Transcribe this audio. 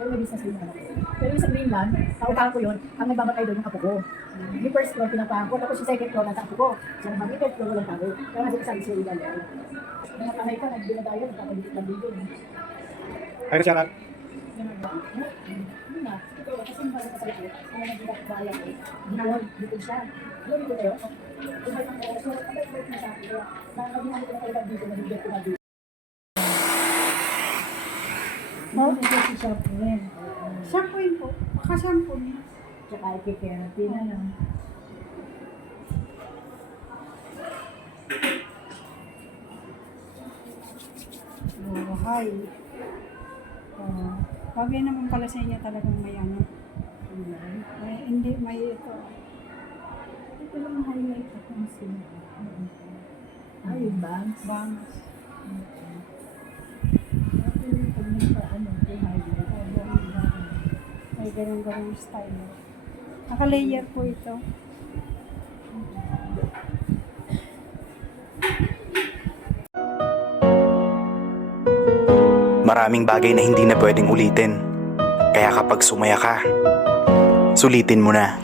Pero may business din naman ako. Pero yung sa Greenland, naupahan ko yun, ang nagbabatay doon yung apo ko. Yung first floor, pinapahan ko. Tapos yung second floor, nasa apo ko. So, yung third floor, walang tao. Kaya nga sabi sa illegal yan. Mga panay ka, nagbinadayan, nagkakabit ng bilyon. Ay, siya na. Yun na. Ito, kasi yung balik sa likod, kung nagbibayan ko, ginawag, dito siya. Yun ko kayo. Kung may mga oras, balik na sa akin. Kaya, nakakabinali ko na kayo dito, nabigyan ko na dito. Oh, Si shampooin. shampooin po. Maka-shampoo niya. Tsaka i-keratin na lang. Oh, hi. Oh, bagay naman pala sa inyo talagang may ano. Hindi, may ito. Ito lang ang highlight ako ng sino. Ah, yung bangs. Bangs. Ito yung pag nagpaano, yung highlight. May ganun-ganun style. Naka-layer po ito. Maraming bagay na hindi na pwedeng ulitin. Kaya kapag sumaya ka, sulitin mo na.